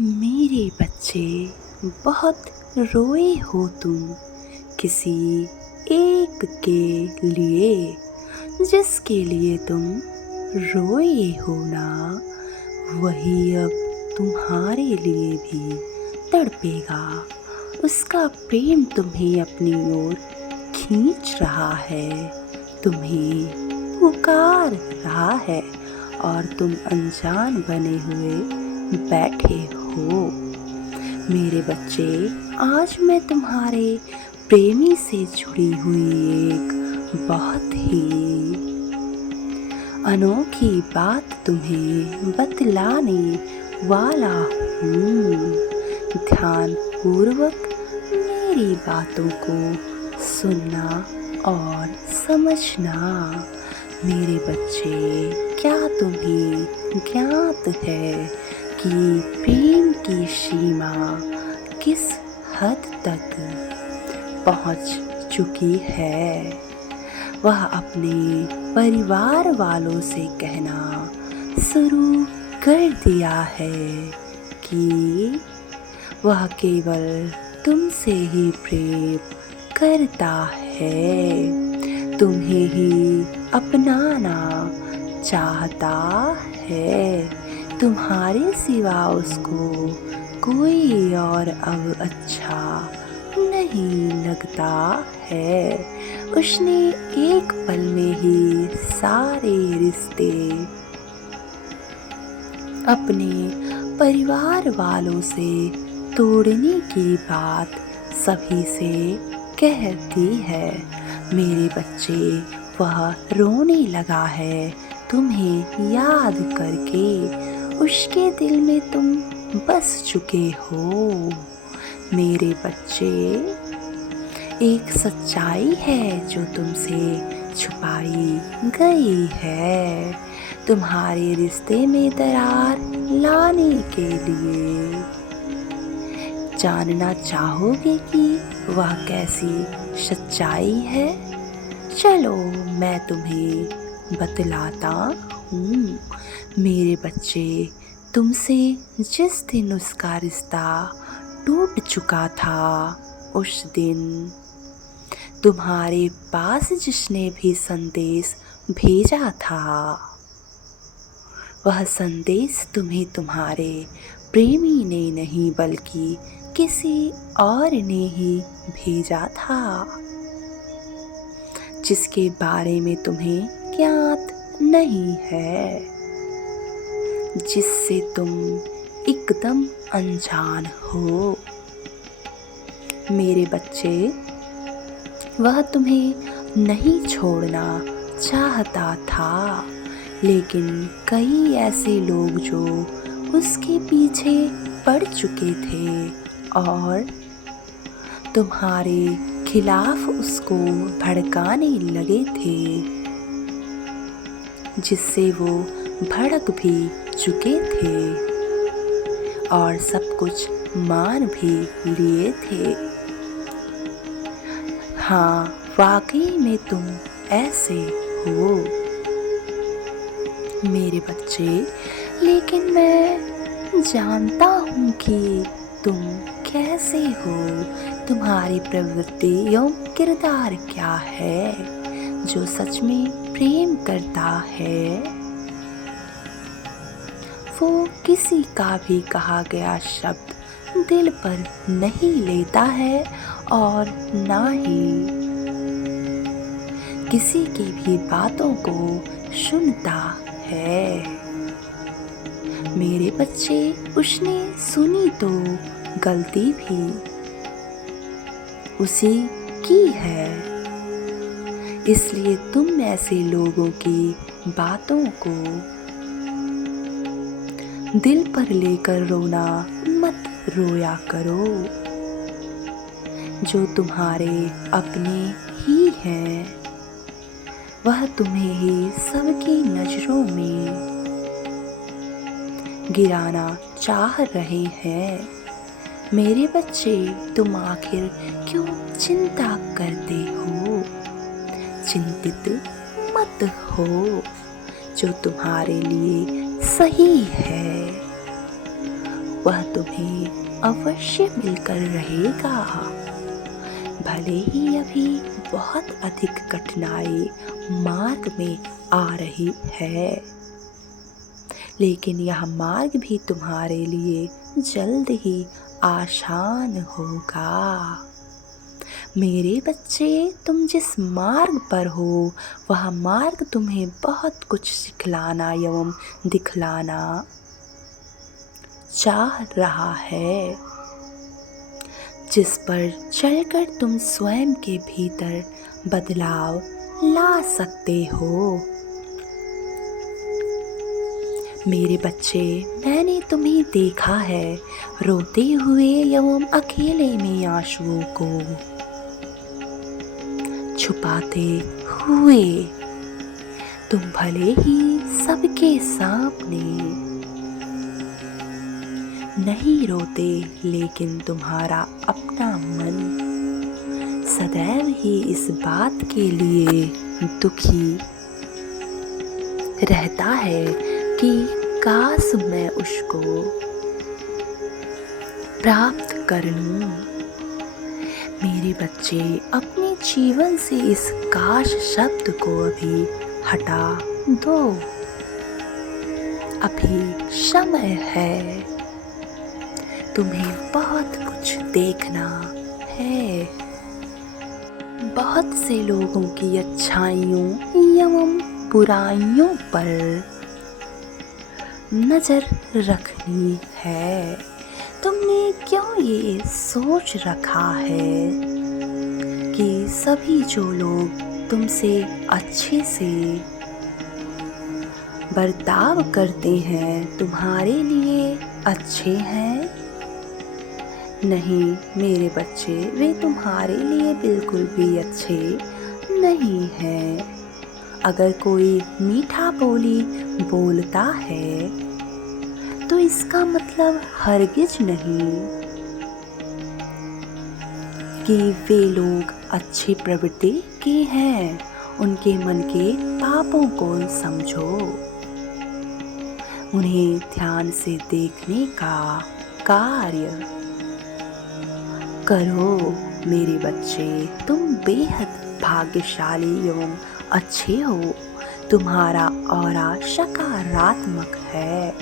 मेरे बच्चे, बहुत रोए हो तुम किसी एक के लिए। जिसके लिए तुम रोए हो ना, वही अब तुम्हारे लिए भी तड़पेगा। उसका प्रेम तुम्हें अपनी ओर खींच रहा है, तुम्हें पुकार रहा है, और तुम अनजान बने हुए बैठे हो। मेरे बच्चे, आज मैं तुम्हारे प्रेमी से जुड़ी हुई एक बहुत ही अनोखी बात तुम्हें बतलाने वाला हूँ। ध्यान पूर्वक मेरी बातों को सुनना और समझना। मेरे बच्चे, क्या तुम्हें ज्ञात है कि प्रेम की सीमा किस हद तक पहुंच चुकी है? वह अपने परिवार वालों से कहना शुरू कर दिया है कि वह केवल तुमसे ही प्रेम करता है, तुम्हें ही अपनाना चाहता है। तुम्हारे सिवा उसको कोई और अब अच्छा नहीं लगता है। उसने एक पल में ही सारे रिश्ते अपने परिवार वालों से तोड़ने की बात सभी से कह दी है। मेरे बच्चे, वह रोने लगा है तुम्हें याद करके। उसके दिल में तुम बस चुके हो। मेरे बच्चे, एक सच्चाई है जो तुमसे छुपाई गई है, तुम्हारे रिश्ते में दरार लाने के लिए। जानना चाहोगे कि वह कैसी सच्चाई है? चलो मैं तुम्हें बतलाता हूँ। मेरे बच्चे, तुमसे जिस दिन उसका रिश्ता टूट चुका था, उस दिन तुम्हारे पास जिसने भी संदेश भेजा था, वह संदेश तुम्हें तुम्हारे प्रेमी ने नहीं बल्कि किसी और ने ही भेजा था, जिसके बारे में तुम्हें ज्ञात नहीं है, जिससे तुम एकदम अनजान हो। मेरे बच्चे, वह तुम्हें नहीं छोड़ना चाहता था, लेकिन कई ऐसे लोग जो उसके पीछे पड़ चुके थे और तुम्हारे खिलाफ उसको भड़काने लगे थे, जिससे वो भड़क भी चुके थे और सब कुछ मान भी लिए थे। हाँ, वाकई में तुम ऐसे हो मेरे बच्चे, लेकिन मैं जानता हूँ कि तुम कैसे हो, तुम्हारी प्रवृत्ति एवं किरदार क्या है। जो सच में प्रेम करता है, वो किसी का भी कहा गया शब्द दिल पर नहीं लेता है और ना ही किसी की भी बातों को सुनता है। मेरे बच्चे, उसने सुनी तो गलती भी उसी की है, इसलिए तुम ऐसे लोगों की बातों को दिल पर लेकर रोना मत रोया करो। जो तुम्हारे अपने ही हैं, वह तुम्हें ही सबकी नजरों में गिराना चाह रहे हैं। मेरे बच्चे, तुम आखिर क्यों चिंता करते हो? चिंतित मत हो, जो तुम्हारे लिए सही है वह तुम्हें अवश्य मिलकर रहेगा। भले ही अभी बहुत अधिक कठिनाई मार्ग में आ रही है, लेकिन यह मार्ग भी तुम्हारे लिए जल्द ही आसान होगा। मेरे बच्चे, तुम जिस मार्ग पर हो वह मार्ग तुम्हें बहुत कुछ सिखलाना एवं दिखलाना चाह रहा है, जिस पर चलकर तुम स्वयं के भीतर बदलाव ला सकते हो। मेरे बच्चे, मैंने तुम्हें देखा है रोते हुए एवं अकेले में आंसुओं को छुपाते हुए। तुम भले ही सबके सामने नहीं रोते, लेकिन तुम्हारा अपना मन सदैव ही इस बात के लिए दुखी रहता है कि काश मैं उसको प्राप्त कर लूं। मेरे बच्चे, अपने जीवन से इस काश शब्द को अभी हटा दो। अभी समय है, तुम्हें बहुत कुछ देखना है। बहुत से लोगों की अच्छाइयों एवं बुराइयों पर नजर रखनी है। तुमने क्यों ये सोच रखा है कि सभी जो लोग तुमसे अच्छे से बर्ताव करते हैं तुम्हारे लिए अच्छे हैं? नहीं मेरे बच्चे, वे तुम्हारे लिए बिल्कुल भी अच्छे नहीं हैं। अगर कोई मीठा बोली बोलता है तो इसका मतलब हरगिज नहीं कि वे लोग अच्छी प्रवृत्ति के हैं। उनके मन के पापों को समझो, उन्हें ध्यान से देखने का कार्य करो। मेरे बच्चे, तुम बेहद भाग्यशाली एवं अच्छे हो। तुम्हारा ऑरा सकारात्मक है,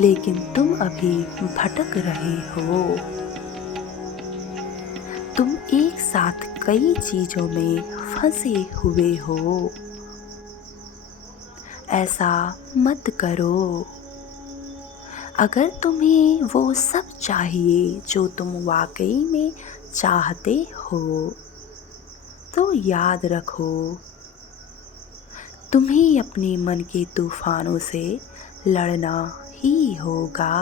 लेकिन तुम अभी भटक रहे हो। तुम एक साथ कई चीजों में फंसे हुए हो। ऐसा मत करो। अगर तुम्हें वो सब चाहिए जो तुम वाकई में चाहते हो, तो याद रखो, तुम्हें अपने मन के तूफानों से लड़ना ही होगा,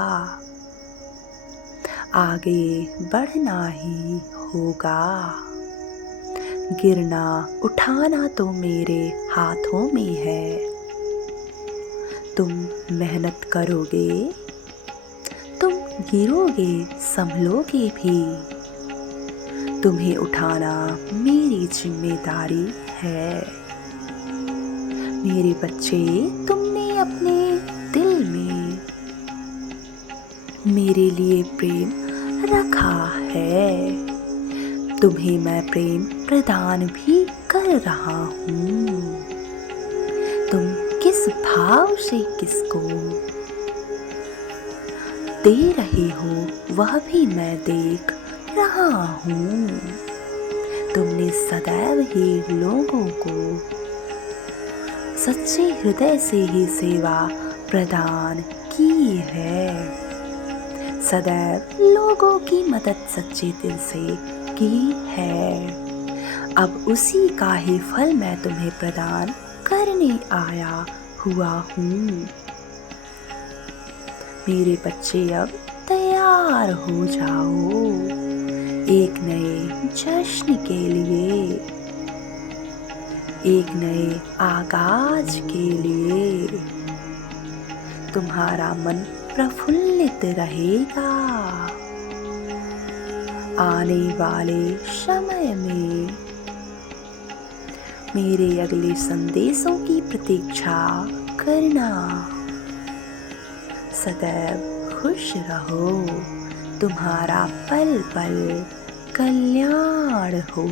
आगे बढ़ना ही होगा। गिरना उठाना तो मेरे हाथों में है। तुम मेहनत करोगे, तुम गिरोगे, संभलोगे भी। तुम्हें उठाना मेरी जिम्मेदारी है। मेरे बच्चे, तुमने अपने दिल में मेरे लिए प्रेम रखा है। तुम्हें मैं प्रेम प्रदान भी कर रहा हूँ। तुम किस भाव से किसको दे रहे हो वह भी मैं देख रहा हूँ। तुमने सदैव ही लोगों को सच्चे हृदय से ही सेवा प्रदान की है। सदैव लोगों की मदद सच्चे दिल से की है। अब उसी का ही फल मैं तुम्हें प्रदान करने आया हुआ हूँ। मेरे बच्चे, अब तैयार हो जाओ एक नए जश्न के लिए, एक नए आगाज के लिए। तुम्हारा मन प्रफुल्लित रहेगा। आने वाले समय में मेरे अगले संदेशों की प्रतीक्षा करना। सदैव खुश रहो, तुम्हारा पल पल कल्याण हो।